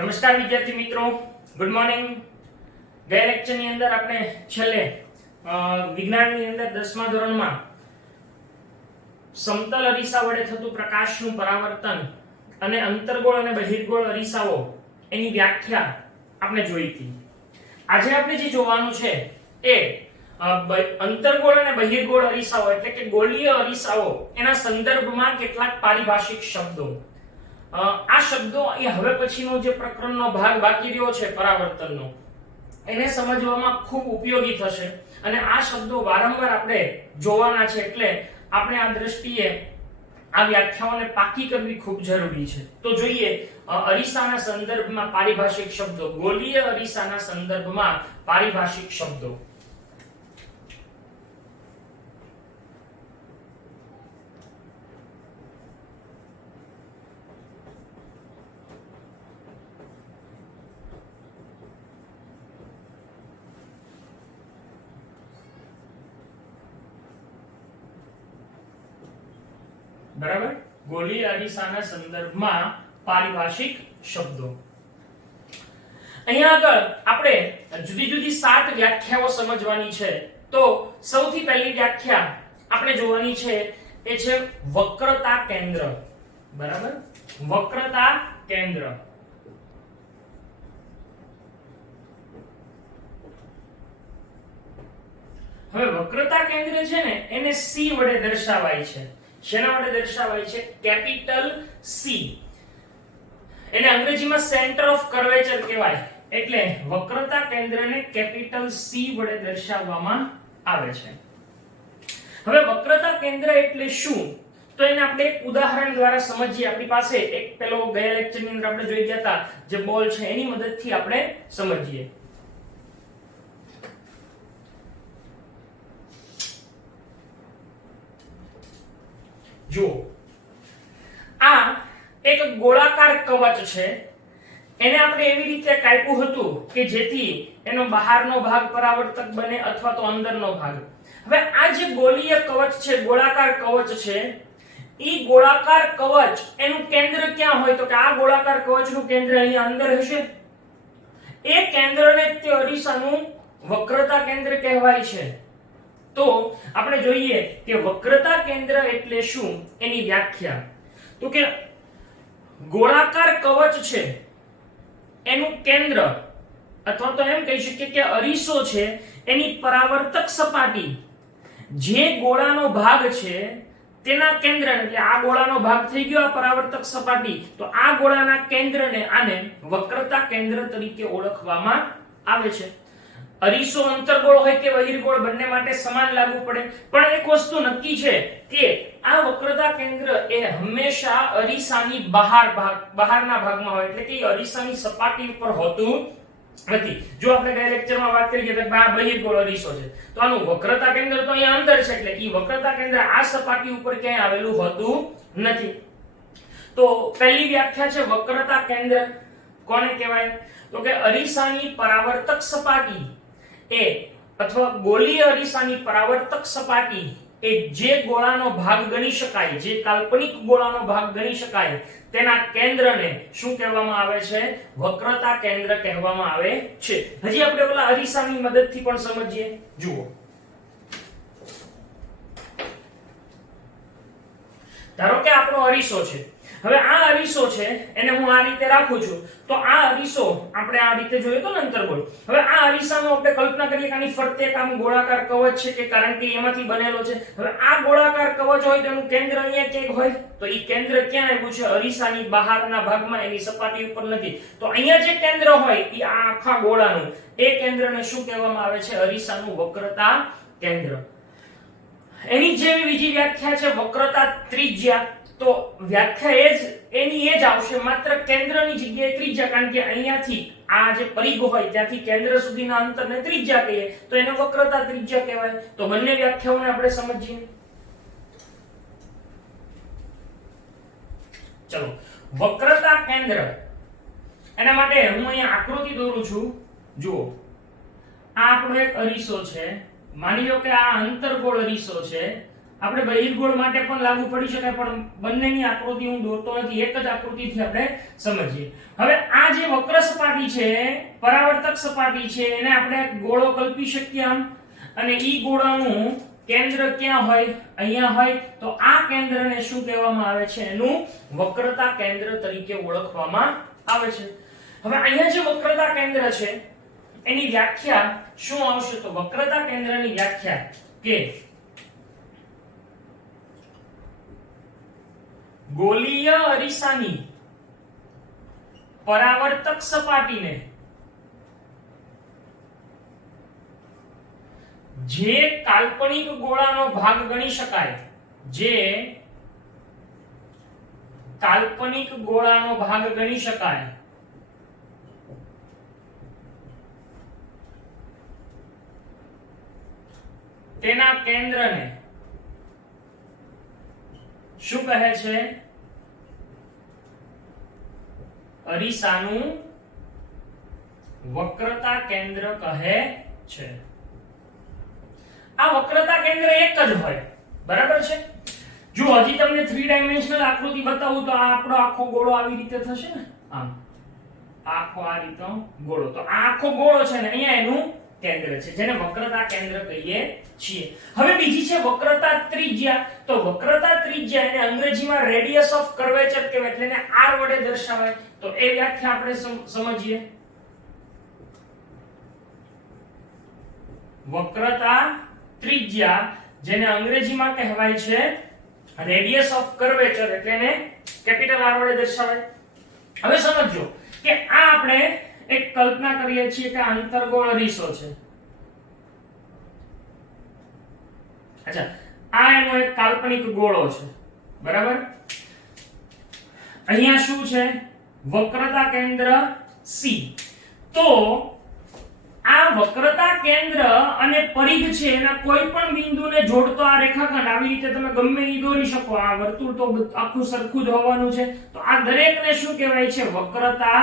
નમસ્કાર વિદ્યાર્થી મિત્રો, ગુડ મોર્નિંગ। ગયા લેક્ચરની અંદર આપણે છેલ્લે વિજ્ઞાનની અંદર 10મા ધોરણમાં સમતલ અરીસા વડે થતું પ્રકાશનું પરાવર્તન અને અંતર્ગોળ અને બહિર્ગોળ અરીસાઓ એની વ્યાખ્યા આપણે જોઈ હતી। આજે આપણે જે જોવાનું છે એ અંતર્ગોળ અને બહિર્ગોળ અરીસાઓ એટલે કે ગોળીય અરીસાઓ એના સંદર્ભમાં કેટલાક પારિભાષિક શબ્દો। આ શબ્દો એ હવે પછીનો જે પ્રકરણનો ભાગ બાકી રહ્યો છે પરાવર્તનનો એને સમજવામાં ખૂબ ઉપયોગી થશે અને આ શબ્દો વારંવાર આપણે જોવાના છે એટલે આપણે આ દ્રષ્ટિએ આ વ્યાખ્યાઓને પાકી કરવી ખૂબ જરૂરી છે। તો જોઈએ અરીસાના સંદર્ભમાં પારિભાષિક શબ્દો, ગોળીય અરીસાના સંદર્ભમાં પારિભાષિક શબ્દો। બરાબર, ગોળીય અરીસાના સંદર્ભમાં પારિભાષિક શબ્દો। અહીંયા આગળ આપણે જુદી જુદી 7 વ્યાખ્યાઓ સમજવાની છે। તો સૌથી પહેલી વ્યાખ્યા આપણે જોવાની છે એ છે વક્રતા કેન્દ્ર। બરાબર, વક્રતા કેન્દ્ર। હવે વક્રતા કેન્દ્ર છે ને એને C વડે દર્શાવાય છે। શેના વડે દર્શાવાય છે? Capital C. એને અંગ્રેજીમાં સેન્ટર ઓફ કર્વેચર કહેવાય, એટલે વક્રતા કેન્દ્રને કેપિટલ સી વડે દર્શાવવામાં આવે છે। હવે વક્રતા કેન્દ્ર એટલે શું? તો એને આપણે એક ઉદાહરણ દ્વારા સમજીએ। આપણી પાસે એક પેલો ગયા લેક્ચરની અંદર આપણે જોઈ ગયા હતા જે બોલ છે એની મદદથી આપણે સમજીએ। જો આ એક ગોળાકાર કવચ છે, એને આપણે એવી રીતે કાપ્યું હતું કે જેથી એનો બહારનો ભાગ પરાવર્તક બને અથવા તો અંદરનો ભાગ। હવે આ જે ગોળીય કવચ છે, ગોળાકાર કવચ છે, ઈ ગોળાકાર કવચ એનું કેન્દ્ર ક્યાં હોય? તો કે આ ગોળાકાર કવચનું કેન્દ્ર અહીંયા અંદર હશે। એ કેન્દ્રને તે અરીસાનું વક્રતા કેન્દ્ર કહેવાય છે। તો આપણે જોઈએ કે વક્રતા કેન્દ્ર એટલે શું એની વ્યાખ્યા। તો કે ગોળાકાર કવચ છે એનું કેન્દ્ર અથવા તો એમ કહી શકીએ કે અરીસો છે એની પરાવર્તક સપાટી જે ગોળાનો ભાગ છે તેના કેન્દ્ર, એટલે આ ગોળાનો ભાગ થઈ ગયો આ પરાવર્તક સપાટી, તો આ ગોળાના કેન્દ્રને આને વક્રતા કેન્દ્ર તરીકે ઓળખવામાં આવે છે। અરીસો અંતર્ગોળ હોય કે બહિર્ગોળ બંને માટે સમાન લાગુ પડે, પણ એક વસ્તુ નક્કી છે કે આ વક્રતા કેન્દ્ર એ હંમેશા અરીસાની બહારના ભાગમાં હોય, એટલે કે અરીસાની સપાટી ઉપર હોતું નથી। જો આપણે ગયા લેક્ચરમાં વાત કરીએ કે આ બહિર્ગોળ અરીસો છે તો આનું વક્રતા કેન્દ્ર તો અહીંયા અંદર છે, એટલે ઈ વક્રતા કેન્દ્ર આ સપાટી ઉપર ક્યાંય આવેલું હોતું નથી। તો પહેલી વ્યાખ્યા છે વક્રતા કેન્દ્ર કોને કહેવાય? તો કે અરીસાની પરાવર્તક સપાટી એ અથવા ગોળીય અરીસાની પરાવર્તક સપાટી એ જે ગોળાનો ભાગ ગણી શકાય, જે કાલ્પનિક ગોળાનો ભાગ ગણી શકાય તેના કેન્દ્રને શું કહેવામાં આવે છે? વક્રતા કેન્દ્ર કહેવામાં આવે છે। હજી આપણે ઓલા અરીસાની મદદથી પણ સમજીએ। જુઓ, ધારો કે આપણો અરીસો છે। હવે આ અરીસો છે એને હું આ રીતે રાખું છું, તો આ અરીસો આપણે આ રીતે જોયો તો ને અંતર્ગોળ। હવે આ અરીસાનો આપણે કલ્પના કરીએ કે આની ફરતે એક આમ ગોળાકાર કવચ છે કે કારણ કે એમાંથી બનેલો છે। હવે આ ગોળાકાર કવચ હોય તેનું કેન્દ્ર અહીંયા ક્યાંક હોય, તો ઈ કેન્દ્ર ક્યાં આવ્યું છે? અરીસાની બહારના ભાગમાં, એની સપાટી ઉપર નથી। તો અહીંયા જે કેન્દ્ર હોય ઈ આ આખા ગોળાનું, એ કેન્દ્રને શું કહેવામાં આવે છે? અરીસાનું વક્રતા કેન્દ્ર। એની જેવી બીજી વ્યાખ્યા છે વક્રતા ત્રિજ્યા। તો વ્યાખ્યા એની એ જ આવશે, માત્ર કેન્દ્રની જગ્યાએ ત્રિજ્યા, કારણ કે અહીંયાથી આ જે પરિઘ હોય ત્યાંથી કેન્દ્ર સુધીના અંતરને ત્રિજ્યા કહીએ તો એને વક્રતા ત્રિજ્યા કહેવાય। તો બંને વ્યાખ્યાઓને આપણે સમજીએ। ચલો, વક્રતા કેન્દ્ર એના માટે હું અહીંયા આકૃતિ દોરું છું। જુઓ, આ આપણો એક અરીસો છે, માની લો કે આ અંતર્ગોળ અરીસો છે। આપણે બહિર્ગોળ માટે પણ લાગુ પડી શકે, પણ બંનેની આકૃતિ હું દોરતો નથી, એક જ આકૃતિથી આપણે સમજીએ। હવે આ જે વક્ર સપાટી છે, પરાવર્તક સપાટી છે, એને આપણે ગોળો કલ્પી શકીએ આમ, અને ઈ ગોળાનું કેન્દ્ર ક્યાં હોય? અહીંયા હોય. તો આ કેન્દ્રને શું કહેવામાં આવે છે? એનું વક્રતા કેન્દ્ર તરીકે ઓળખવામાં આવે છે. હવે અહીંયા જે વક્રતા કેન્દ્ર છે એની વ્યાખ્યા શું આવશે? તો વક્રતા કેન્દ્રની વ્યાખ્યા કે ગોલીય અરીસાની પરાવર્તક સપાટીને જે કાલ્પનિક ગોળાનો ભાગ ગણી શકાય, જે કાલ્પનિક ગોળાનો ભાગ ગણી શકાય, તેના કેન્દ્રને શું કહે છે? અરીસાનું વક્રતા કેન્દ્ર કહે છે. આ વક્રતા કેન્દ્ર એક જ હોય, બરાબર છે? જો હજી તમને 3 ડાયમેન્શનલ આકૃતિ બતાવું તો આ આપણો આખો ગોળો આવી રીતે થશે ને, આમ આખો આ રીતનો ગોળો. તો આ આખો ગોળો છે ને, અહીંયા એનું કેન્દ્ર છે, જેને વક્રતા કેન્દ્ર કહીએ છીએ. હવે બીજી છે વક્રતા ત્રિજ્યા. તો વક્રતા ત્રિજ્યા એને અંગ્રેજીમાં રેડિયસ ઓફ કર્વેચર કહેવાય, એટલે એને r વડે દર્શાવાય. તો એ વ્યાખ્યા આપણે સમજીએ. વક્રતા ત્રિજ્યા જેને અંગ્રેજીમાં કહેવાય છે રેડિયસ ઓફ કર્વેચર, એટલે એને કેપિટલ R વડે દર્શાવાય. હવે સમજો કે આ આપણે એક કલ્પના કરીએ છીએ કે અંતર્ગોળ અરીસો છે. અચ્છા, આ એનો એક કાલ્પનિક ગોળો છે, બરાબર? અહીંયા શું છે? વક્રતા કેન્દ્ર C. તો આ વક્રતા કેન્દ્ર અને પરિઘ છે એના કોઈ પણ બિંદુને જોડતો આ રેખાખંડ આવી રીતે તમે ગમે એ દોરી શકો. આ વર્તુળ તો આખું સરખું જ હોવાનું છે. તો આ દરેકને શું કહેવાય છે? વક્રતા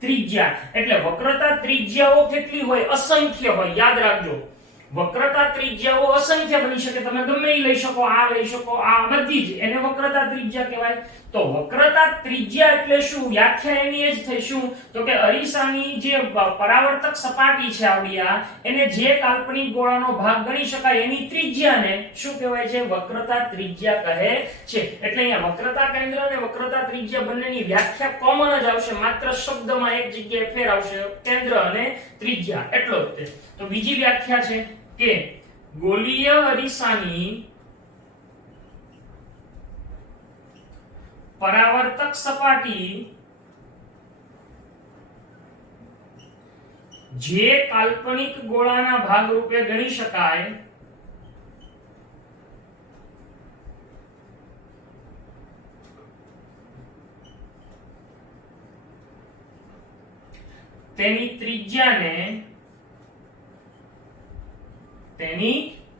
ત્રિજ્યા. એટલે વક્રતા ત્રિજ્યાઓ કેટલી હોય? અસંખ્ય હોય. યાદ રાખજો, વક્રતા ત્રિજ્યાઓ અસંખ્ય બની શકે. તમે ગમે એ લઈ શકો, આ લઈ શકો, આ બધી જ, એને વક્રતા ત્રિજ્યા કહેવાય. તો વક્રતા ત્રિજ્યા એટલે શું? વ્યાખ્યા એની એ જ થઈ. શું? તો કે અરીસાની જે પરાવર્તક સપાટી છે આવડી આ, એને જે કાલ્પનિક ગોળાનો ભાગ ગણી શકાય એની ત્રિજ્યાને શું કહેવાય છે? વક્રતા ત્રિજ્યા કહે છે. એટલે અહીંયા વક્રતા કેન્દ્ર અને વક્રતા ત્રિજ્યા બંનેની વ્યાખ્યા કોમન જ આવશે, માત્ર શબ્દમાં એક જગ્યાએ ફેર આવશે, કેન્દ્ર અને ત્રિજ્યા એટલો જ તે. તો બીજી વ્યાખ્યા છે કે ગોલીય અરીસાની પરાવર્તક સપાટી જે કાલ્પનિક ગોળાના ભાગ રૂપે ગણી શકાય તેની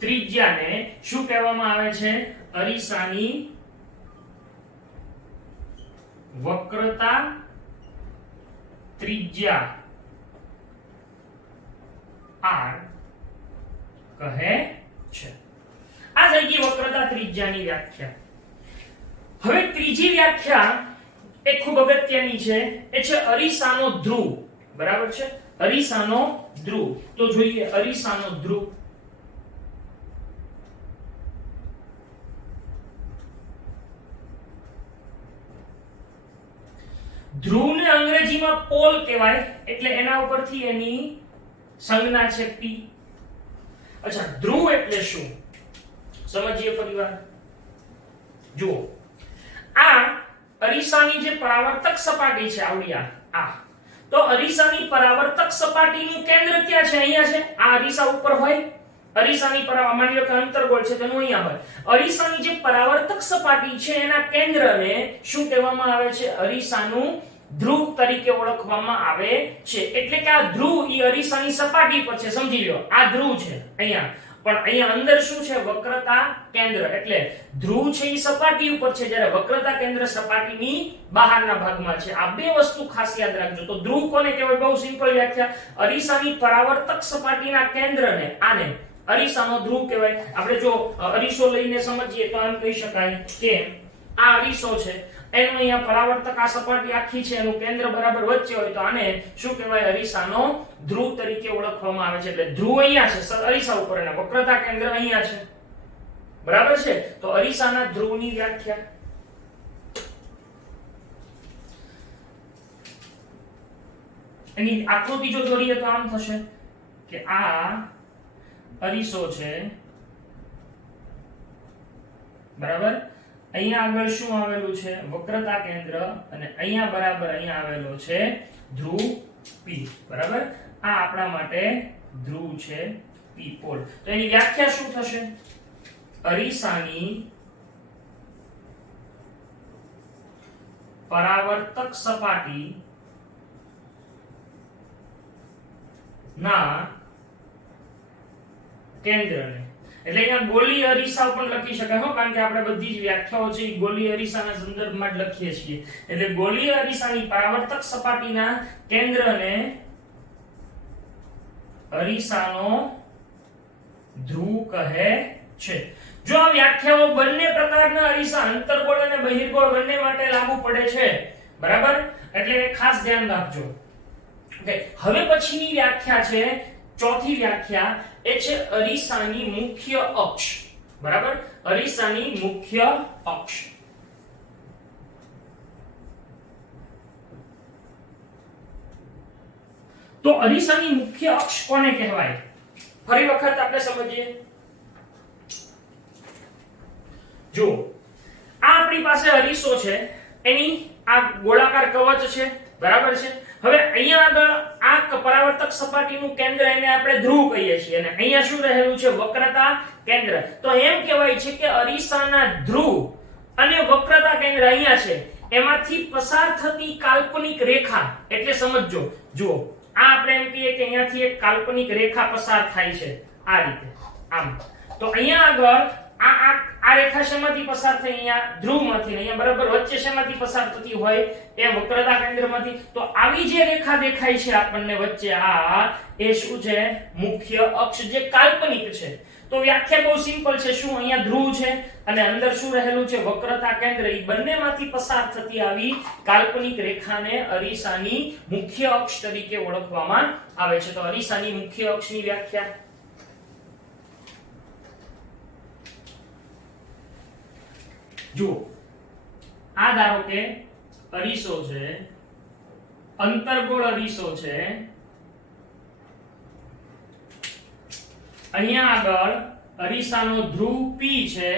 ત્રિજ્યાને શું કહેવામાં આવે છે? અરીસાની વક્રતા ત્રિજ્યા R કહે છે. આ થઈ ગઈ વક્રતા ત્રિજ્યાની વ્યાખ્યા. હવે ત્રીજી વ્યાખ્યા એ ખૂબ અગત્યની છે, એ છે અરીસાનો ધ્રુવ. બરાબર છે? અરીસાનો ધ્રુવ. તો જોઈએ અરીસાનો ધ્રુવ. ધ્રુવને અંગ્રેજીમાં પોલ કહેવાય, એટલે એના ઉપરથી એની સંજ્ઞા છે P. અચ્છા, ધ્રુવ એટલે શું સમજીએ ફરીવાર. જુઓ, આ અરીસાની જે પરાવર્તક સપાટી છે આવડી આ, તો અરીસાની પરાવર્તક સપાટીનું કેન્દ્ર ક્યાં છે? અહીંયા છે. આ અરીસા ઉપર હોય, અરીસાની માની લો કે અંતર્ગોળ છે તેનું અહીંયા હોય. અરીસાની જે પરાવર્તક સપાટી છે એના કેન્દ્રને શું કહેવામાં આવે છે? અરીસાનું ધ્રુવ તરીકે ઓળખવામાં આવે છે. એટલે કે આ ધ્રુવ ઈ અરીસાની સપાટી પર છે, સમજી લો. આ ધ્રુવ છે અહીંયા, પણ અહીંયા અંદર શું છે? વક્રતા કેન્દ્ર. એટલે ધ્રુવ છે ઈ સપાટી ઉપર છે, જ્યારે વક્રતા કેન્દ્ર સપાટીની બહારના ભાગમાં છે. આ બે વસ્તુ ખાસ યાદ રાખજો. તો ધ્રુવ કોને કહેવાય? બહુ સિમ્પલ વ્યાખ્યા. અરીસાની પરાવર્તક સપાટીના કેન્દ્રને, આને અરીસાનો ધ્રુવ કહેવાય. આપણે જો અરીસો લઈને સમજીએ તો આમ કહી શકાય કે આ અરીસો છે, એનું અહીંયા પરાવર્તક આ સપાટી આખી છે એનું કેન્દ્ર બરાબર વચ્ચે હોય તો આને શું કહેવાય અરીસાનો ધ્રુવ તરીકે ઓળખવામાં આવે છે એટલે ધ્રુવ અહીંયા છે અરીસા ઉપર અને વક્રતા કેન્દ્ર અહીંયા છે બરાબર છે તો અરીસાના ધ્રુવની વ્યાખ્યા એની આકૃતિ જો દોરીએ તો આમ થશે કે આ અરીસો છે બરાબર અહીંયા આગળ શું આવેલું છે વક્રતા કેન્દ્ર અને અહીંયા બરાબર અહીંયા આવેલો છે ધ્રુવ P બરાબર આ આપણા માટે ધ્રુવ છે P પોલ તો એની વ્યાખ્યા શું થશે અરીસાની પરાવર્તક સપાટી ના કેન્દ્રને એટલે અહીંયા ગોળી અરીસા પણ લખી શકાય હો કારણ કે આપણે બધી જ વ્યાખ્યાઓ છે એ ગોળી અરીસાના સંદર્ભમાં જ લખીએ છીએ એટલે ગોળી અરીસાની પરાવર્તક સપાટીના કેન્દ્રને અરીસાનો ધ્રુવ કહે છે જો આ વ્યાખ્યાઓ બંને પ્રકારના અરીસા અંતર્ગોળ અને બહિર્ગોળ બંને માટે લાગુ પડે છે બરાબર એટલે ખાસ ધ્યાન રાખજો ઓકે હવે પછીની વ્યાખ્યા છે ચોથી વ્યાખ્યા એ છે અરીસાની મુખ્ય અક્ષ બરાબર અરીસાની મુખ્ય અક્ષ તો અરીસાની મુખ્ય અક્ષ કોને કહેવાય ફરી વખત આપણે સમજીએ જો આ આપણી પાસે અરીસો છે એની આ ગોળાકાર કવચ છે બરાબર છે હવે અહીંયા આગળ આ પરાવર્તક સપાટીનું કેન્દ્ર એને આપણે ધ્રુવ કહીએ છીએ અને અહીંયા શું રહેલું છે વક્રતા કેન્દ્ર તો એમ કહેવાય છે કે અરીસાના ધ્રુવ અને વક્રતા કેન્દ્ર અહીંયા છે એમાંથી પસાર થતી કાલ્પનિક રેખા એટલે સમજજો જુઓ આ આપણે એમ કહીએ કે અહીંયાથી એક કાલ્પનિક રેખા પસાર થાય છે આ રીતે આમ તો અહીંયા આગળ આ રેખા શેમાંથી પસાર થઈ અહીંયા ધ્રુવમાંથી અહીંયા બરાબર વચ્ચે શેમાંથી પસાર થતી હોય એ વક્રતા કેન્દ્રમાંથી તો આવી જે રેખા દેખાય છે આપણને વચ્ચે આ એ શું છે મુખ્ય અક્ષ જે કાલ્પનિક છે તો વ્યાખ્યા બહુ સિમ્પલ છે શું અહીંયા ધ્રુવ છે અને અંદર શું રહેલું છે વક્રતા કેન્દ્ર એ બંનેમાંથી પસાર થતી આવી કાલ્પનિક રેખાને અરીસાની મુખ્ય અક્ષ તરીકે ઓળખવામાં આવે છે તો અરીસાની મુખ્ય અક્ષની વ્યાખ્યા જો આ ધારો કે અરીસો છે અંતર્ગોળ અરીસો છે અહીંયા આગળ અરીસાનો ધ્રુવ P છે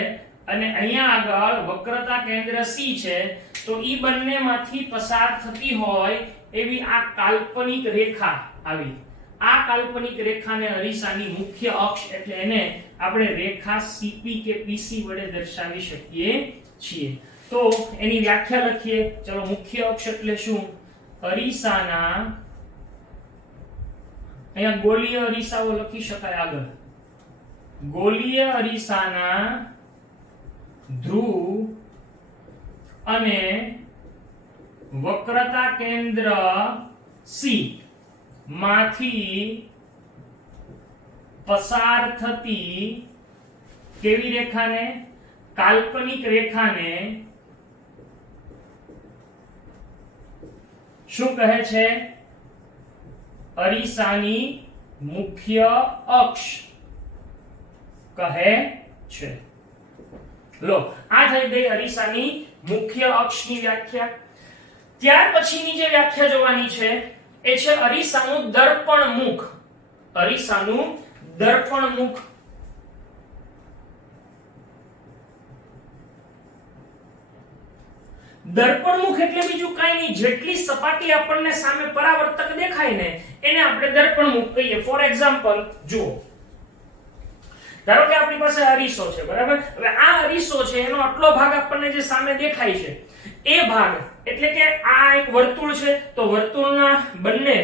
અને અહીંયા આગળ વક્રતા કેન્દ્ર C છે તો ઈ બંનેમાંથી પસાર થતી હોય એવી આ કાલ્પનિક રેખા આવી આ કાલ્પનિક રેખાને અરીસાની મુખ્ય અક્ષ એટલે એને આપણે રેખા CP કે PC વડે દર્શાવી શકીએ છીએ તો એની વ્યાખ્યા લખીએ ચલો મુખ્ય અક્ષ એટલે શું અરીસાના અહીંયા ગોળીય અરીસાઓ લખી શકાય આગળ ગોળીય અરીસાના ધ્રુવ અને વક્રતા કેન્દ્ર C માંથી પસાર થતી કેવી રેખાને કાલ્પનિક રેખાને શું કહે છે અરીસાની મુખ્ય અક્ષ કહે છે લો આ થઈ ગઈ અરીસાની મુખ્ય અક્ષની વ્યાખ્યા ત્યાર પછીની જે વ્યાખ્યા જોવાની છે એ છે અરીસાનું દર્પણ મુખ અરીસાનું દર્પણ મુખ દર્પણ મુખ એટલે બીજું કાઈ નહીં જેટલી સપાટી આપણને સામે પરાવર્તક દેખાય ને એને આપણે દર્પણ મુખ કહીએ ફોર એક્ઝામ્પલ જુઓ ધારો કે આપણી પાસે અરીસો છે બરાબર હવે આ અરીસો છે એનો આટલો ભાગ આપણને જે સામે દેખાય છે એ ભાગ એટલે કે આ એક વર્તુળ છે તો વર્તુળના બંને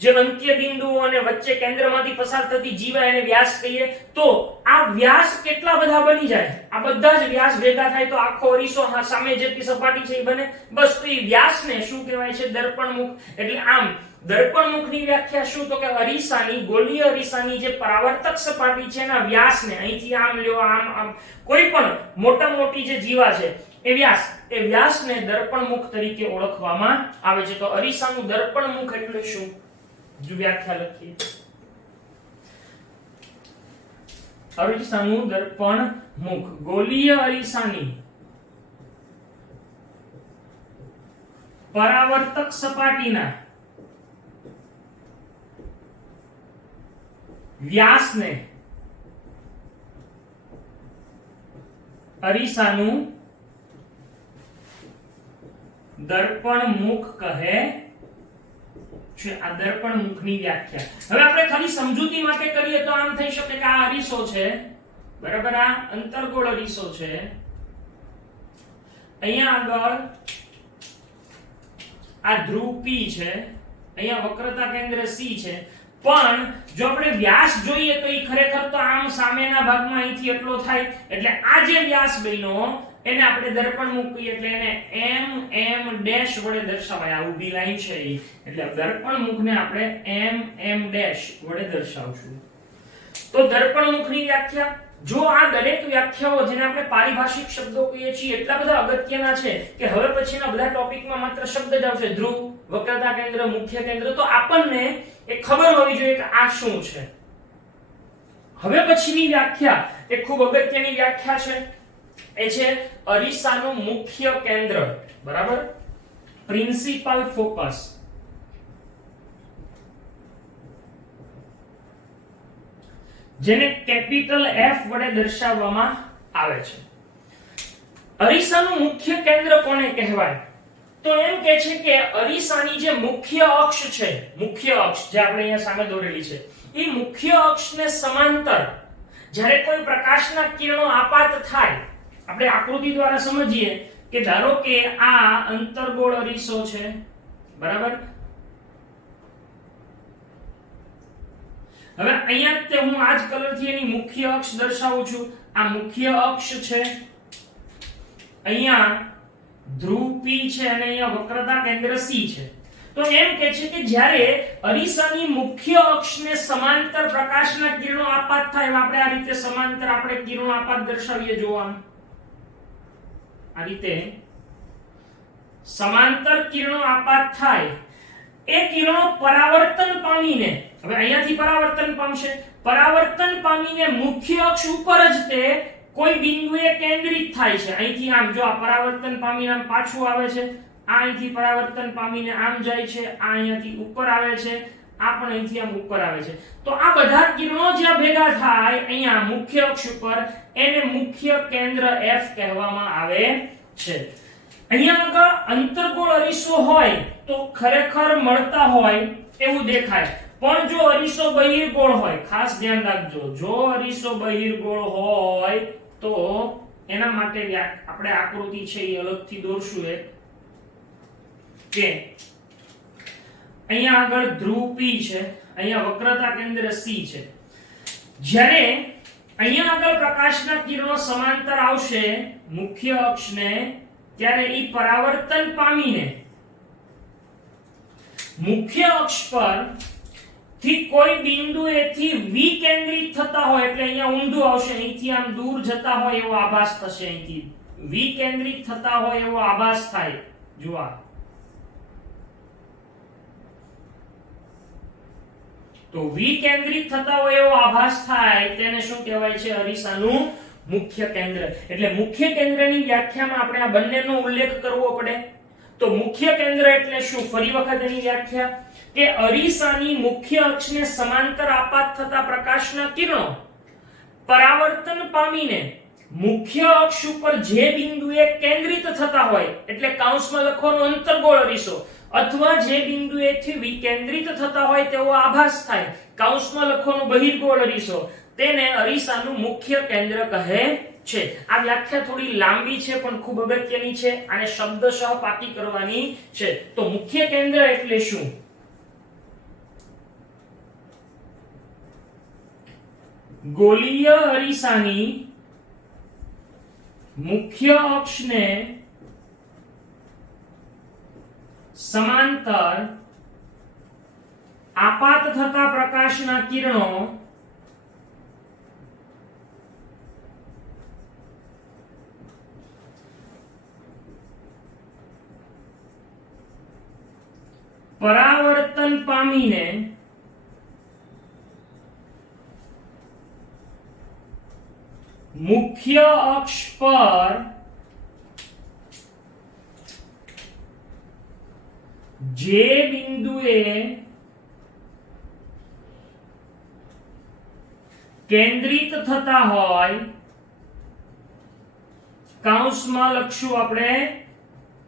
જે અંત્ય બિંદુઓ અને વચ્ચે કેન્દ્રમાંથી પસાર થતી જીવા એને વ્યાસ કહીએ તો આ વ્યાસ કેટલા બધા બની જાય આ બધા જ વ્યાસ ભેગા થાય તો આખો અરીસો સામે જેટલી સપાટી છે એ બને બસ તો એ વ્યાસને શું કહેવાય છે દર્પણ મુખ એટલે આમ દર્પણ મુખની વ્યાખ્યા શું તો કે અરીસાની ગોળીય અરીસાની જે પરાવર્તક સપાટી છે એના વ્યાસને અહીંથી આમ લ્યો આમ આમ કોઈ પણ મોટા મોટી જે જીવા છે એ વ્યાસને દર્પણ મુખ તરીકે ઓળખવામાં આવે છે. તો અરીસાનું દર્પણ મુખ એટલે શું? જો વ્યાખ્યા લખીએ. અરીસાનું દર્પણ મુખ ગોલીય અરીસાની પરાવર્તક સપાટીના વ્યાસને અરીસાનું દર્પણ મુખ કહે છે. આ દર્પણ મુખની વ્યાખ્યા. હવે આપણે ખાલી સમજૂતી માટે કરીએ તો આમ થઈ શકે કે આ અરીસો છે, બરાબર, આ અંતર્ગોળ અરીસો છે, અહીંયા આગળ આ ધ્રુવ P છે, અહીંયા વક્રતા કેન્દ્ર C છે. પણ જો આપણે વ્યાસ જોઈએ તો એ ખરેખર તો આમ સામેના ભાગમાં અહીંથી એટલો થાય, એટલે આ જે વ્યાસ બન્યો એને આપણે દર્પણ મુખ કહીએ, એટલે એને m ડેશ વડે દર્શાવાય. આ ઊભી લાઈન છે એ, એટલે દર્પણ મુખને આપણે m ડેશ વડે દર્શાવશું. તો દર્પણ મુખની વ્યાખ્યા. જો આ દરેક વ્યાખ્યાઓ જેને આપણે પારિભાષિક શબ્દો કહીએ છીએ એટલા બધા અગત્યના છે કે હવે પછીના બધા ટોપિકમાં માત્ર શબ્દ જ આવશે, ધ્રુવ, વક્રતા કેન્દ્ર, મુખ્ય કેન્દ્ર. તો આપણને એ ખબર હોવી જોઈએ કે આ શું છે. હવે પછીની વ્યાખ્યા એ ખૂબ અગત્યની વ્યાખ્યા છે, એ છે અરીસાનું મુખ્ય કેન્દ્ર, બરાબર, પ્રિન્સિપલ ફોકસ. જેને કેપિટલ F વડે દર્શાવવામાં આવે છે. અરીસાનું મુખ્ય કેન્દ્ર કોને કહેવાય? તો એમ કે છે કે અરીસાની જે મુખ્ય અક્ષ છે, મુખ્ય અક્ષ જે આપણે અહીંયા સામે દોરેલી છે, એ મુખ્ય અક્ષને સમાંતર જ્યારે કોઈ પ્રકાશના કિરણો આપાત થાય, આપણે આકૃતિ દ્વારા સમજીએ કે ધારો કે આ અંતર્ગોળ અરીસો છે, બરાબર. હવે અહીંયા તે હું આ જ કલરથી એની મુખ્ય અક્ષ દર્શાવું છું. આ મુખ્ય અક્ષ છે, અહીંયા ધ્રુવ P છે અને અહીંયા વક્રતા કેન્દ્ર C છે. તો એમ કે છે કે જ્યારે અરીસાની મુખ્ય અક્ષને સમાંતર પ્રકાશના કિરણો આપાત થાય, આપણે આ રીતે સમાંતર આપણે કિરણો આપાત દર્શાવીએ. જો આ રીતે સમાંતર કિરણો આપાત થાય, એ કિરણો પરાવર્તન પામીને, હવે અહીંયાથી પરાવર્તન પામશે, પરાવર્તન પામીને મુખ્ય અક્ષ ઉપર જ તે કોઈ બિંદુએ કેન્દ્રિત થાય છે. અહીંથી આમ, જો આ પરાવર્તન પામીને આમ પાછું આવે છે, આ અહીંથી પરાવર્તન પામીને આમ જાય છે, આ અહીંયાથી ઉપર આવે છે, આ પણ અહીંથી આમ ઉપર આવે છે. તો આ બધા કિરણો જ્યાં ભેગા થાય અહીંયા મુખ્ય અક્ષ ઉપર, એને મુખ્ય કેન્દ્ર F કહેવામાં આવે છે. અહીંયા આગળ અંતર્ગોળ અરીસો હોય તો ખરેખર મળતા હોય એવું દેખાય, પણ જો અરીસો બહિર્ગોળ હોય, ખાસ ધ્યાન રાખજો, જો અરીસો બહિર્ગોળ હોય તો એના માટે આપણે આકૃતિ છે એ અલગથી દોરશું એક, કે અહીંયા આગળ ધ્રુવ P છે, અહીંયા વક્રતા કેન્દ્ર C છે. જ્યારે અહીંયા આગળ પ્રકાશના કિરણો સમાંતર આવશે મુખ્ય અક્ષને, ત્યારે એ પરાવર્તન પામીને મુખ્ય અક્ષ પર થી કોઈ બિંદુએથી વિકેન્દ્રિત થતા હોય, એટલે અહીંયા ઊંધું આવશે, અહીંથી આમ દૂર જતા હોય એવો આભાસ થશે, અહીંથી વિકેન્દ્રિત થતા હોય એવો આભાસ થાય. જુઓ, તો વિકેન્દ્રિત થતા હોય એવો આભાસ થાય તેને શું કહેવાય છે? અરીસાનું મુખ્ય કેન્દ્ર. એટલે મુખ્ય કેન્દ્રની વ્યાખ્યામાં આપણે આ બંનેનો ઉલ્લેખ કરવો પડે. તો મુખ્ય કેન્દ્ર એટલે શું? ફરી વખત એની વ્યાખ્યા કે અરીસાની મુખ્ય અક્ષને સમાંતર આપાત થતા પ્રકાશના કિરણો પરાવર્તન પામીને મુખ્ય અક્ષ ઉપર જે બિંદુએ કેન્દ્રિત થતા હોય, એટલે કૌંસમાં લખવાનો અંતર્ગોળ અરીસો, અથવા જે બિંદુએથી વિકેન્દ્રિત થતા હોય તેવો આભાસ થાય, કૌંસમાં લખવાનો બહિર્ગોળ અરીસો, તેને અરીસાનું મુખ્ય કેન્દ્ર કહે છે. આ વ્યાખ્યા થોડી લાંબી છે પણ ખૂબ અગત્યની છે, આને શબ્દશઃ પાકી કરવાની છે. તો મુખ્ય કેન્દ્ર એટલે શું? ગોલીય અરીસાની મુખ્ય અક્ષને સમાંતર આપાત થતા પ્રકાશના કિરણો ગણીને મુખ્ય અક્ષ પર જે બિંદુએ કેન્દ્રિત થતા હોય, કૌંસમાં લખશું આપણે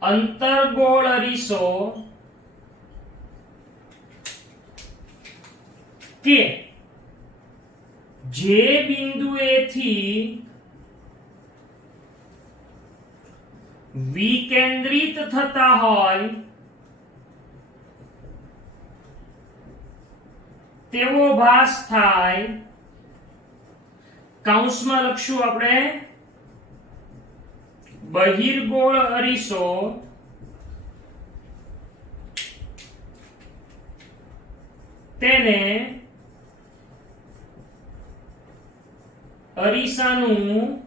અંતર્ગોળ અરીસો, કે જે બિંદુએથી વિકેન્દ્રિત થતા હોય તેવો ભાસ થાય, કૌંસમાં લખશું આપણે બહિર્ગોળ અરીસો, તેને અરીસાનું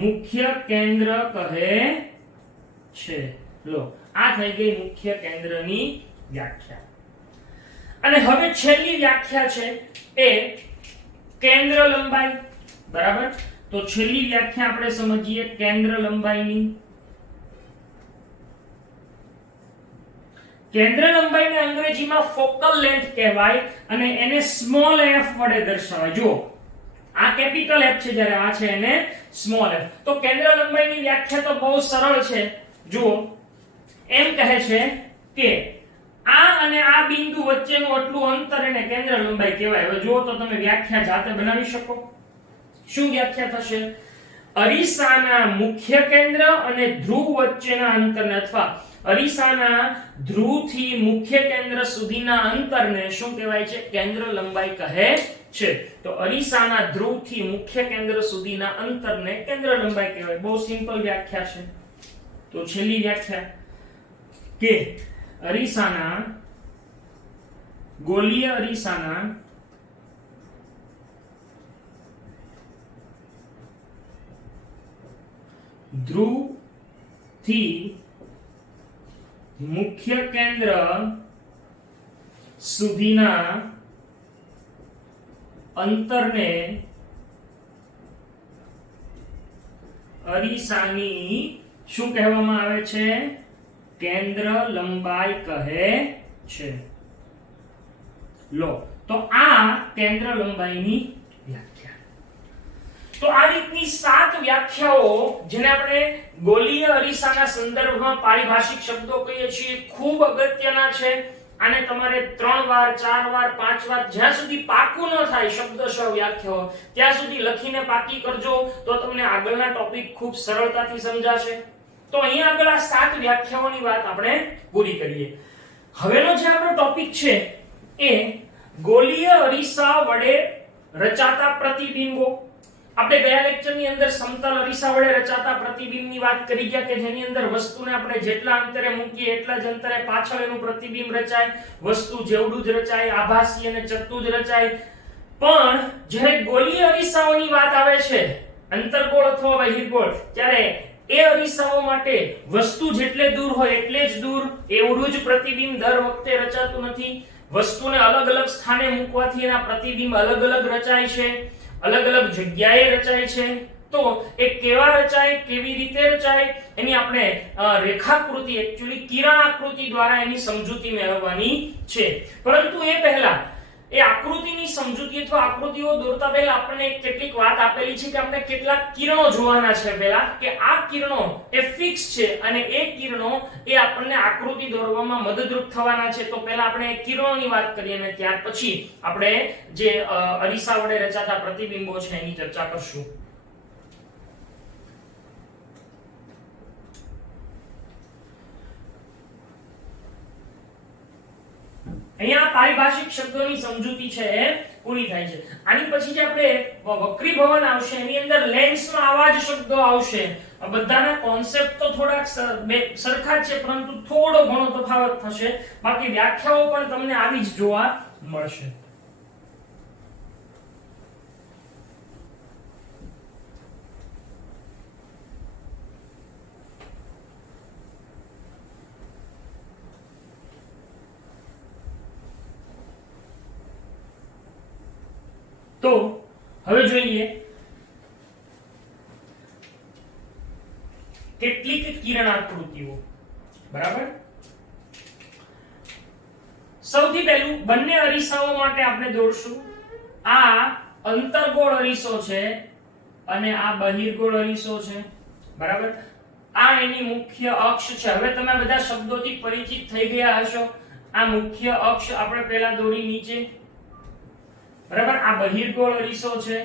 મુખ્ય કેન્દ્ર કહે છે. લો, આ થઈ ગઈ મુખ્ય કેન્દ્રની વ્યાખ્યા. અને હવે છેલ્લી વ્યાખ્યા છે એ કેન્દ્ર લંબાઈ. બરાબર, તો છેલ્લી વ્યાખ્યા આપણે સમજીએ કેન્દ્ર લંબાઈની. કેન્દ્ર લંબાઈને અંગ્રેજીમાં ફોકલ લેન્થ કહેવાય અને એને સ્મોલ f વડે દર્શાવાય. જો આ કેપિટલ F છે, જ્યારે આ છે એને સ્મોલ f. તો કેન્દ્ર લંબાઈની વ્યાખ્યા તો બહુ સરળ છે. જુઓ, એમ કહે છે કે આ અને આ બિંદુ વચ્ચેનું આટલું અંતર એને કેન્દ્ર લંબાઈ કહેવાય. હવે જુઓ તો તમે વ્યાખ્યા જાતે બનાવી શકો. શું વ્યાખ્યા થશે? અરીસાના મુખ્ય કેન્દ્ર અને ધ્રુવ વચ્ચેના અંતરને, અથવા અરીસાના ધ્રુવથી મુખ્ય કેન્દ્ર સુધીના અંતરને શું કહેવાય છે? કેન્દ્ર લંબાઈ કહે છે. તો અરીસાના ધ્રુવથી મુખ્ય કેન્દ્ર સુધીના અંતરને કેન્દ્ર લંબાઈ કહેવાય. બહુ સિમ્પલ વ્યાખ્યા છે. તો છેલ્લી વ્યાખ્યા કે અરીસાના ગોલીય અરીસાના ધ્રુવ થી મુખ્ય કેન્દ્ર સુધીના અંતરને અરીસાની શું કહેવામાં આવે છે? કેન્દ્ર લંબાઈ કહે છે. લો, તો આ કેન્દ્ર લંબાઈની વ્યાખ્યા. તો આ રીતની 7 વ્યાખ્યાઓ, જેને આપણે ગોલીય અરીસાના સંદર્ભમાં પારિભાષિક શબ્દો કહીએ છીએ, ખૂબ અગત્યના છે. આને તમારે 3 વાર 4 વાર 5 વાર, જ્યાં સુધી પાકું ન થાય શબ્દશઃ વ્યાખ્યાઓ, ત્યાં સુધી લખીને પાકી કરજો. તો તમને આગળના ટોપિક ખૂબ સરળતાથી સમજાશે. તો અહીંયા આગળ આ 7 વ્યાખ્યાઓની વાત આપણે પૂરી કરીએ. હવેનો જે આપણો ટોપિક છે એ ગોલીય અરીસા વડે રચાતા પ્રતિબિંબો. આપણે ગયા લેક્ચરની અંદર સમતલ અરીસા વડે રચાતા પ્રતિબિંબની વાત કરી ગયા, કે જેની અંદર વસ્તુને આપણે જેટલા અંતરે મૂકીએ એટલા જ અંતરે પાછળ એનું પ્રતિબિંબ રચાય, વસ્તુ જેવડું જ રચાય, આભાસી અને ચત્તુ જ રચાય. પણ જ્યારે ગોલીય અરીસાઓની વાત આવે છે, અંતર્ગોળ અથવા બહિર્ગોળ, ત્યારે એ અરીસાઓ માટે વસ્તુ જેટલે દૂર હોય એટલે જ દૂર એવડું જ પ્રતિબિંબ દર વખતે રચાતું નથી. વસ્તુને અલગ અલગ સ્થાને મૂકવાથી એના પ્રતિબિંબ અલગ અલગ રચાય છે, અલગ અલગ જગ્યાએ રચાય છે. તો એ કેવા રચાય, કેવી રીતે રચાય, એની આપણે રેખાકૃતિ, એકચ્યુઅલી કિરણાકૃતિ દ્વારા એની સમજૂતી મેળવવાની છે. પરંતુ એ પહેલા એ આકૃતિની સમજૂતી અથવા આકૃતિઓ દોરતા પહેલા આપણને કેટલીક વાત આપેલી છે કે આપણે કેટલાક કિરણો જોવાના છે. પહેલા કે આ કિરણો એ ફિક્સ છે અને એ કિરણો એ આપણને આકૃતિ દોરવામાં મદદરૂપ થવાના છે. તો પહેલા આપણે કિરણોની વાત કરીએ અને ત્યાર પછી આપણે જે અરીસા વડે રચાતા પ્રતિબિંબો છે એની ચર્ચા કરશું. અહીંયા પારિભાષિક શબ્દોની સમજૂતી છે એ પૂરી થાય છે. આની પછી જે આપણે વક્રીભવન આવશે, એની અંદર લેન્સમાં આવા જ શબ્દો આવશે. બધાના કોન્સેપ્ટ તો થોડાક સરખા જ છે, પરંતુ થોડો ઘણો તફાવત થશે. બાકી વ્યાખ્યાઓ પણ તમને આવી જ જોવા મળશે. તો હવે જોઈએ કેટલીક કિરણાકૃતિઓ. બરાબર, સૌથી પહેલું બંને અરીસાઓ માટે આપણે દોરશું. આ અંતર્ગોળ અરીસો છે અને આ બહિર્ગોળ અરીસો છે. બરાબર, આ એની મુખ્ય અક્ષ છે. હવે તમે બધા શબ્દોથી પરિચિત થઈ ગયા હશો. આ મુખ્ય અક્ષ આપણે પહેલા દોરી નીચે. બરાબર, આ બહિર્ગોળ અરીસો છે,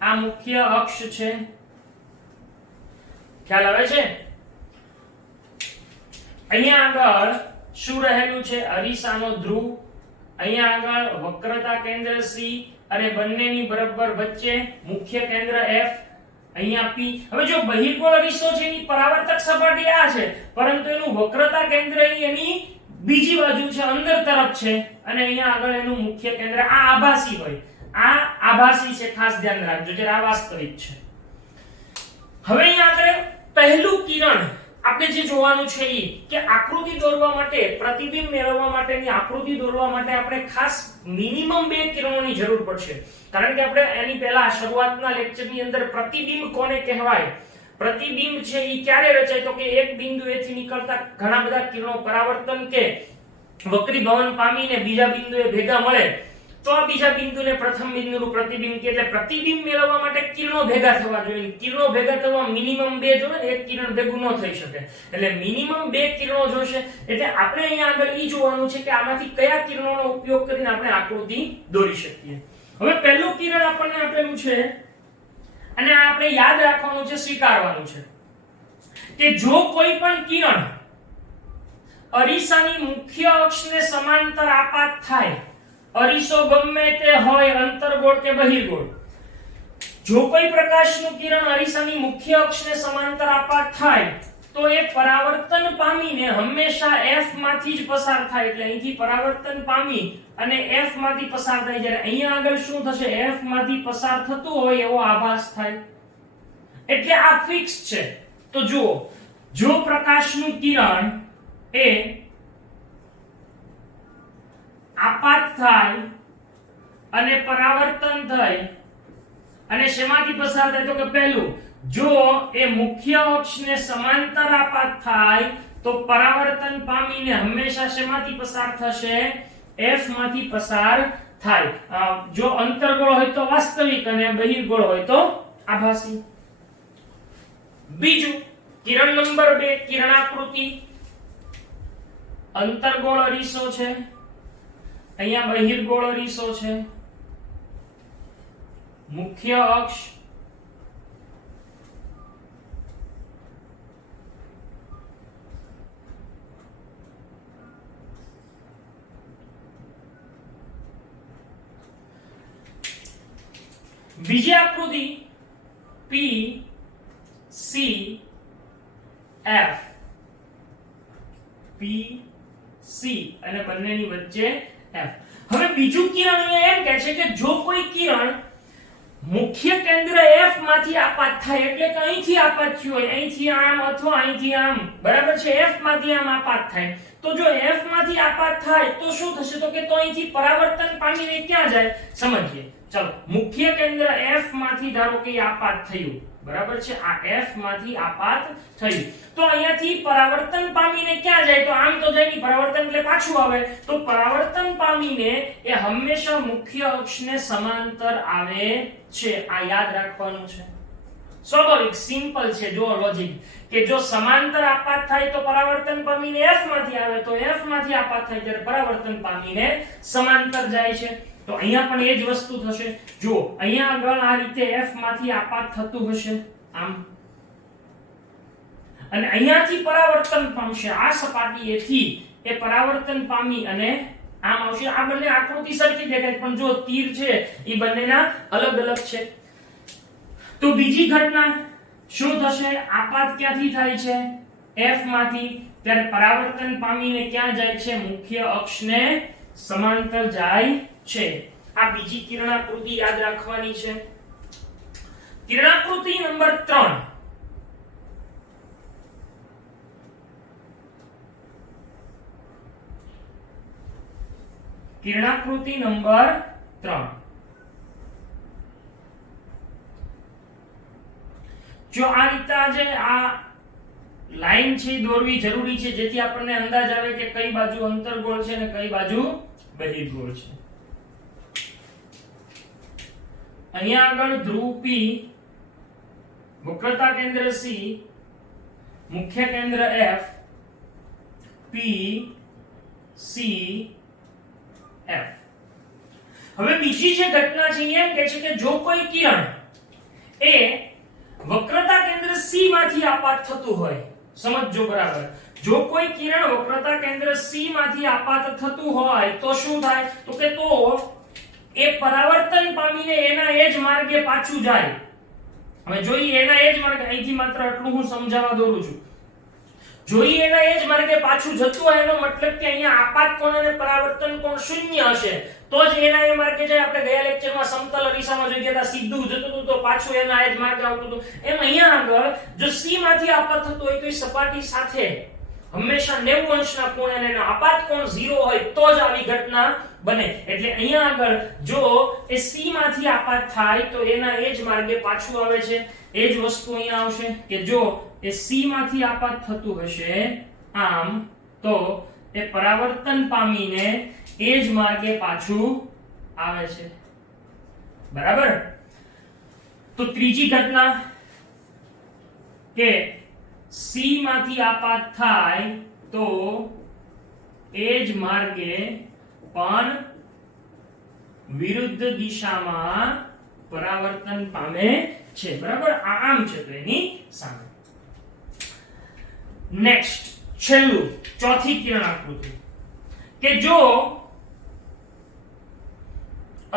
આ મુખ્ય અક્ષ છે. ખ્યાલ આવે છે? અહીંયા આગળ શું રહેલું છે? અરીસાનો ધ્રુવ. અહીંયા આગળ વક્રતા કેન્દ્ર C અને બંનેની બરાબર વચ્ચે મુખ્ય કેન્દ્ર F. અહીંયા P. હવે જો બહિર્ગોળ અરીસો છે એની પરાવર્તક સપાટી આ છે, પરંતુ એનું વક્રતા કેન્દ્ર એની બીજી બાજુ છે, અંદર તરફ છે, અને અહીંયા આગળ એનું મુખ્ય કેન્દ્ર આ આભાસી હોય. આ આભાસી છે, ખાસ ધ્યાન રાખજો, જ્યારે આ વાસ્તવિક છે. હવે અહીંયા આગળ પહેલું કિરણ આપણે જે જોવાનું છે એ કે આકૃતિ દોરવા માટે, પ્રતિબિંબ મેળવવા માટેની આકૃતિ દોરવા માટે આપણે ખાસ મિનિમમ 2 કિરણોની જરૂર પડશે. કારણ કે આપણે એની પહેલા શરૂઆતના લેક્ચરની અંદર પ્રતિબિંબ કોને કહેવાય, પ્રતિબિંબ છે એ ક્યારે રચાય, તો કે એક બિંદુએથી નીકળતા ઘણા બધા કિરણો પરાવર્તન કે વક્રીભવન પામીને બીજા બિંદુએ ભેગા મળે તો આ બીજા બિંદુને પ્રથમ બિંદુનું પ્રતિબિંબ કે એટલે પ્રતિબિંબ મેળવવા માટે કિરણો ભેગા થવા જોઈએ. કિરણો ભેગા થવા મિનિમમ 2 જોઈએ ને, એક કિરણ ભેગું ન થઈ શકે. એટલે મિનિમમ 2 કિરણો જોશે. એટલે આપણે અહીંયા આગળ ઈ જોવાનું છે કે આમાંથી કયા કિરણોનો ઉપયોગ કરીને આપણે આકૃતિ દોરી શકીએ. હવે પહેલું કિરણ આપણને આપેલું છે અને આપણે યાદ રાખવાનું છે, સ્વીકારવાનું છે કે જો કોઈ પણ કિરણ અરીસાની મુખ્ય અક્ષને સમાંતર આપાત થાય, અરીસો ગમે તે હોય, અંતર્ગોળ કે બહિર્ગોળ, જો કોઈ પ્રકાશનું કિરણ અરીસાની મુખ્ય અક્ષને સમાંતર આપાત થાય તો એ પરાવર્તન પામીને હંમેશા F માંથી જ પસાર થાય. એટલે અહીંથી પરાવર્તન પામી અને F માંથી પસાર થાય. જ્યારે અહીંયા આગળ શું થશે? F માંથી પસાર થતું હોય એવો આભાસ થાય. એટલે આ ફિક્સ છે. તો જુઓ, જો પ્રકાશનું કિરણ એ આપાત થાય અને પરાવર્તન થાય અને શેમાંથી પસાર થાય, તો કે પહેલું, જો એ મુખ્ય અક્ષને સમાંતર આપાત થાય તો પરાવર્તન પામીને હંમેશા શેમાંથી પસાર થશે? F માંથી પસાર થાય. જો અંતર્ગોળ હોય તો વાસ્તવિક અને બહિર્ગોળ હોય તો આભાસી. બીજું કિરણ નંબર 2, કિરણાકૃતિ. અંતર્ગોળ અરીસો છે, અહીંયા બહિર્ગોળ અરીસો છે, મુખ્ય અક્ષ, બીજી આકૃતિ P C F. P C અને બંનેની વચ્ચે F. હવે બીજું કિરણ અહીંયા એમ કહે છે કે જો કોઈ કિરણ મુખ્ય કેન્દ્ર F માંથી આપાત થાય, એટલે કે અહીંથી આપાત થયું હોય, અહીંથી આમ અથવા અહીંથી આમ, બરાબર છે, F માંથી આમ આપાત થાય, તો જો F માંથી આપાત થાય તો શું થશે? તો કે તો અહીંથી પરાવર્તન પામીને ક્યાં જાય? સમજીએ. ચલો, મુખ્ય કેન્દ્ર F માંથી ધારો કે આપાત થયું, બરાબર છે, આ F માંથી આપાત થયું, તો અહીંયાથી પરાવર્તન પામીને ક્યાં જાય? તો આમ તો જાય નહીં, પરાવર્તન એટલે પાછું આવે, તો પરાવર્તન પામીને એ હંમેશા મુખ્ય અક્ષને સમાંતર આવે છે. આ યાદ રાખવાનું છે. સ્વાભાવિક, સિમ્પલ છે. જો લોજિક કે જો સમાંતર આપાત થાય તો પરાવર્તન પામીને F માંથી આવે, તો F માંથી આપાત થાય ત્યારે પરાવર્તન પામીને સમાંતર જાય છે. તો અહીંયા પણ એ જ વસ્તુ થશે. જો અહીંયા આગળ આ રીતે F માંથી આપાત થતું હશે આમ, અને અહીંયાથી પરાવર્તન પામશે આ સપાટીએથી, એ પરાવર્તન પામી અને આમ આવશે. આ બંને આકૃતિ સરખી દેખાય, પણ જો તીર છે એ બંનેના અલગ અલગ છે. તો બીજી ઘટના શું થશે? આપાત ક્યાંથી થાય છે? F માંથી, ત્યારે પરાવર્તન પામીને ક્યાં જાય છે? મુખ્ય અક્ષને સમાંતર જાય છે. આ બીજી કિરણાકૃતિ યાદ રાખવાની છે. કિરણાકૃતિ નંબર 3, કિરણાકૃતિ નંબર 3. જો આ રીતે જે આ લાઈન છે દોરવી જરૂરી છે જેથી આપણને અંદાજ આવે કે કઈ બાજુ અંતર્ગોળ છે અને કઈ બાજુ બહિર્ગોળ છે. અહીંયા આગળ ધ્રુવ P, વક્રતા કેન્દ્ર C, મુખ્ય કેન્દ્ર F, P, C, F. હવે બીજી જે ઘટના છે એમ કહે છે કે જો કોઈ કિરણ એ વક્રતા કેન્દ્ર C માંથી આપાત થતું હોય, સમજજો બરાબર, જો કોઈ કિરણ વક્રતા કેન્દ્ર C માંથી આપાત થતું હોય તો શું થાય? તો કે તો એ પરાવર્તન પામીને એના એ જ માર્ગે પાછું જાય. હવે જોઈએ એના એ જ માર્ગે, અહીંથી માત્ર આટલું હું સમજાવવા દોરું છું. જોઈએ એના એ જ માર્ગે પાછું જતું હોય એનો મતલબ કે અહીંયા આપાત કોણ અને પરાવર્તન કોણ શૂન્ય હશે તો જ એના એ માર્ગે જાય. આપણે ગયા લેક્ચરમાં સમતલ અરીસામાં જોઈ ગયા હતા સીધું જતું હતું તો પાછું એના એ જ માર્ગે આવતું હતું. એમ અહીંયા આગળ જો C માંથી આપાત થતું હોય તો એ સપાટી સાથે હંમેશા 90 અંશના કોણ અને એનો આપાત કોણ 0 હોય તો જ આવી ઘટના બને. એટલે અહીંયા આગળ જો એ C માંથી આપાત થાય તો એના એ જ માર્ગે પાછું આવે છે. એ જ વસ્તુ અહીંયા આવશે કે જો એ C માંથી આપાત થતું હશે આમ તો એ પરાવર્તન પામીને એ જ માર્ગે પાછું આવે છે. બરાબર? તો ત્રીજી ઘટના કે C માંથી આપાત થાય તો એ જ માર્ગે પણ વિરુદ્ધ દિશામાં પરાવર્તન પામે છે. બરાબર? આમ છે તો એની સામે. નેક્સ્ટ છેલ્લું ચોથી કિરણાકૃતિ કે જો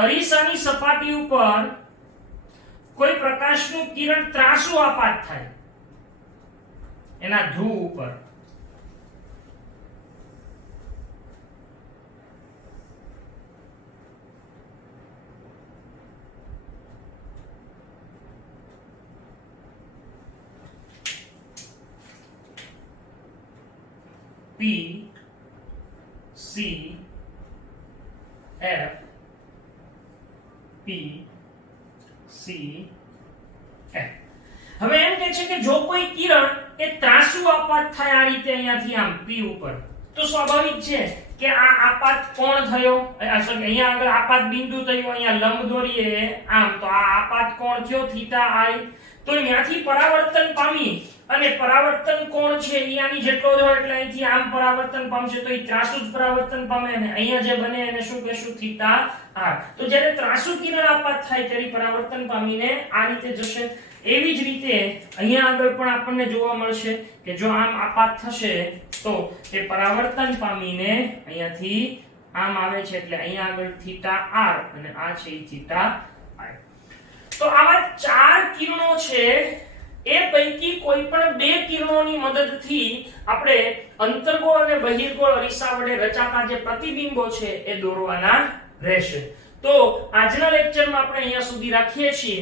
અરીસાની સપાટી ઉપર કોઈ પ્રકાશનું કિરણ ત્રાંસુ આપાત થાય એના ધ્રુવ ઉપર P, C, F, P, C, F. હવે એમ કહે છે કે જો કોઈ કિરણ એ ત્રાંસુ આપાત થાય આ રીતે અહીંયાથી આમ P ઉપર તો સ્વાભાવિક છે કે આ આપાત કોણ થયો? અહીંયા આગળ આપાત બિંદુ થયું, અહીંયા લંબ દોરીએ આમ તો આ આપાત કોણ થયો થીટા I. તો ત્યાંથી પરાવર્તન પામી અને પરાવર્તન કોણ છે એ આની જેટલો જ હોય એટલે અહીંથી આમ પરાવર્તન પામશે તો એ ત્રાંસુ જ પરાવર્તન પામે અને અહીંયા જે બને એને શું કહેશું? Theta R. તો જ્યારે ત્રાંસુ કિરણ આપાત થાય ત્યારે પરાવર્તન પામીને આ રીતે જશે. એવી જ રીતે અહીંયા આગળ પણ આપણને જોવા મળશે કે જો આમ આપાત થશે તો એ પરાવર્તન પામીને અહીંયાથી આમ આવે છે એટલે અહીંયા આગળ થીટા R અને આ છે થીટા I. તો આવા 4 કિરણો છે એ પૈકી કોઈ પણ 2 કિરણોની મદદથી આપણે અંતર્ગોળ અને બહિર્ગોળ અરીસા વડે રચાતા જે પ્રતિબિંબો છે એ દોરવાના રહેશે. તો આજના લેક્ચરમાં આપણે અહીંયા સુધી રાખીએ છીએ.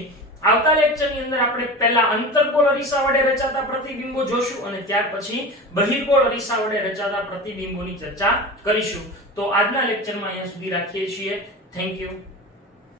આવતા લેક્ચરની અંદર આપણે પહેલા અંતર્ગોળ અરીસા વડે રચાતા પ્રતિબિંબો જોશું અને ત્યાર પછી બહિર્ગોળ અરીસા વડે રચાતા પ્રતિબિંબોની ચર્ચા કરીશું. તો આજના લેક્ચરમાં અહીંયા સુધી રાખીએ છીએ. Thank you.